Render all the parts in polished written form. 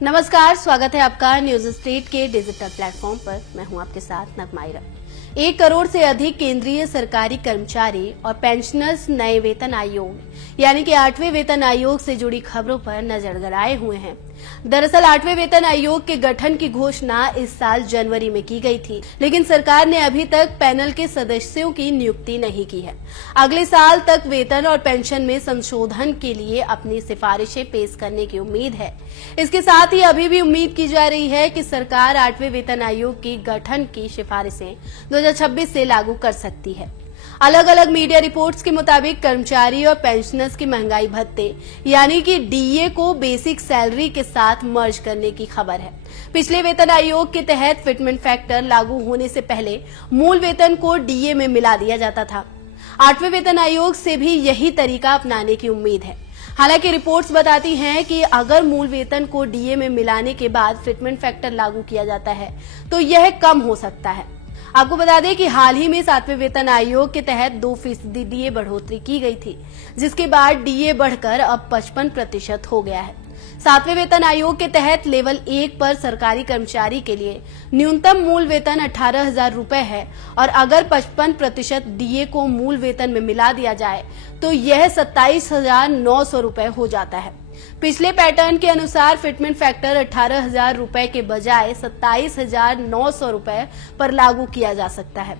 नमस्कार, स्वागत है आपका न्यूज स्टेट के डिजिटल प्लेटफॉर्म पर। मैं हूं आपके साथ नगमाइरा। 1 करोड़ से अधिक केंद्रीय सरकारी कर्मचारी और पेंशनर्स नए वेतन आयोग यानी कि 8वें वेतन आयोग से जुड़ी खबरों पर नजर गड़ाए हुए हैं। दरअसल 8वें वेतन आयोग के गठन की घोषणा इस साल जनवरी में की गई थी, लेकिन सरकार ने अभी तक पैनल के सदस्यों की नियुक्ति नहीं की है। अगले साल तक वेतन और पेंशन में संशोधन के लिए अपनी सिफारिशें पेश करने की उम्मीद है। इसके साथ ही अभी भी उम्मीद की जा रही है कि सरकार 8वें वेतन आयोग की गठन की सिफारिशें 2026 से लागू कर सकती है। अलग अलग मीडिया रिपोर्ट्स के मुताबिक कर्मचारी और पेंशनर्स की महंगाई भत्ते यानी कि डीए को बेसिक सैलरी के साथ मर्ज करने की खबर है। पिछले वेतन आयोग के तहत फिटमेंट फैक्टर लागू होने से पहले मूल वेतन को डीए में मिला दिया जाता था। 8वें वेतन आयोग से भी यही तरीका अपनाने की उम्मीद है। हालांकि रिपोर्ट्स बताती हैं कि अगर मूल वेतन को डीए में मिलाने के बाद फिटमेंट फैक्टर लागू किया जाता है तो यह कम हो सकता है। आपको बता दें कि हाल ही में 7वें वेतन आयोग के तहत 2% डीए बढ़ोतरी की गई थी, जिसके बाद डीए बढ़कर अब 55% हो गया है। 7वें वेतन आयोग के तहत लेवल 1 पर सरकारी कर्मचारी के लिए न्यूनतम मूल वेतन 18,000 रुपए है और अगर 55% डीए को मूल वेतन में मिला दिया जाए तो यह 27,900 रुपए हो जाता है। पिछले पैटर्न के अनुसार फिटमेंट फैक्टर 18,000 रुपए के बजाय 27,900 रुपए पर लागू किया जा सकता है।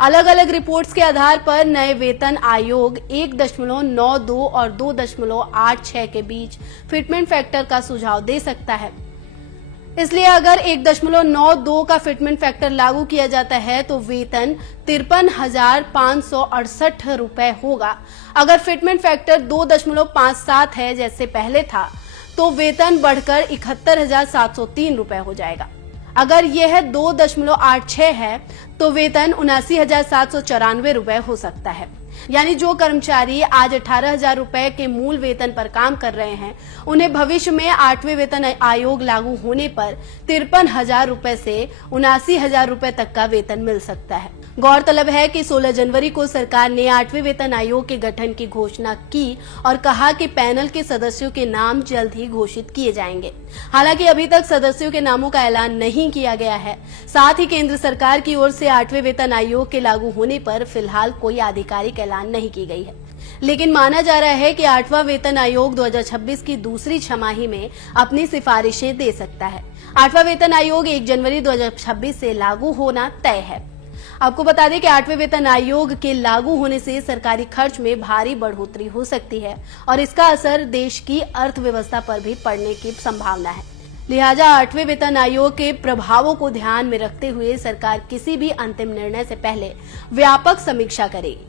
अलग अलग रिपोर्ट्स के आधार पर नए वेतन आयोग 1.92 और 2.86 के बीच फिटमेंट फैक्टर का सुझाव दे सकता है। इसलिए अगर 1.92 का फिटमेंट फैक्टर लागू किया जाता है तो वेतन 53,568 रुपए होगा। अगर फिटमेंट फैक्टर 2.57 है जैसे पहले था तो वेतन बढ़कर 71,703 रुपए हो जाएगा। अगर यह 2.86 है तो वेतन 79,794 रुपए हो सकता है। यानी जो कर्मचारी आज 18,000 रुपए के मूल वेतन पर काम कर रहे हैं, उन्हें भविष्य में 8वें वेतन आयोग लागू होने पर 53,000 रुपए से 79,000 रुपए तक का वेतन मिल सकता है। गौरतलब है कि 16 जनवरी को सरकार ने 8वें वेतन आयोग के गठन की घोषणा की और कहा कि पैनल के सदस्यों के नाम जल्द ही घोषित किए जाएंगे। हालांकि अभी तक सदस्यों के नामों का ऐलान नहीं किया गया है। साथ ही केंद्र सरकार की ओर से 8वें वेतन आयोग के लागू होने पर फिलहाल कोई आधिकारिक ऐलान नहीं की गई है, लेकिन माना जा रहा है कि 8वां वेतन आयोग 2026 की दूसरी छमाही में अपनी सिफारिशें दे सकता है। 8वां वेतन आयोग 1 जनवरी 2026 से लागू होना तय है। आपको बता दें कि 8वें वेतन आयोग के लागू होने से सरकारी खर्च में भारी बढ़ोतरी हो सकती है और इसका असर देश की अर्थव्यवस्था पर भी पड़ने की संभावना है। लिहाजा 8वें वेतन आयोग के प्रभावों को ध्यान में रखते हुए सरकार किसी भी अंतिम निर्णय से पहले व्यापक समीक्षा करेगी।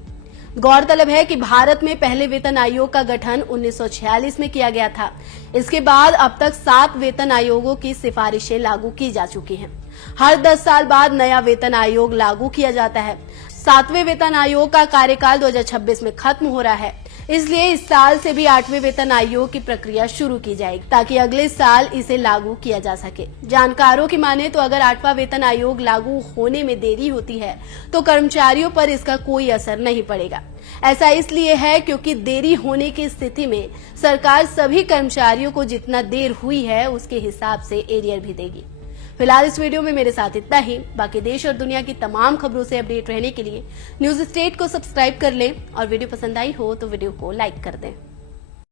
गौरतलब है कि भारत में पहले वेतन आयोग का गठन 1946 में किया गया था। इसके बाद अब तक 7 वेतन आयोगों की सिफारिशें लागू की जा चुकी हैं। हर 10 साल बाद नया वेतन आयोग लागू किया जाता है। 7वें वेतन आयोग का कार्यकाल 2026 में खत्म हो रहा है, इसलिए इस साल से भी 8वें वेतन आयोग की प्रक्रिया शुरू की जाएगी ताकि अगले साल इसे लागू किया जा सके। जानकारों की माने तो अगर 8वां वेतन आयोग लागू होने में देरी होती है तो कर्मचारियों पर इसका कोई असर नहीं पड़ेगा। ऐसा इसलिए है क्योंकि देरी होने की स्थिति में सरकार सभी कर्मचारियों को जितना देर हुई है उसके हिसाब से एरियर भी देगी। फिलहाल इस वीडियो में मेरे साथ इतना ही। बाकी देश और दुनिया की तमाम खबरों से अपडेट रहने के लिए न्यूज स्टेट को सब्सक्राइब कर लें और वीडियो पसंद आई हो तो वीडियो को लाइक कर दें।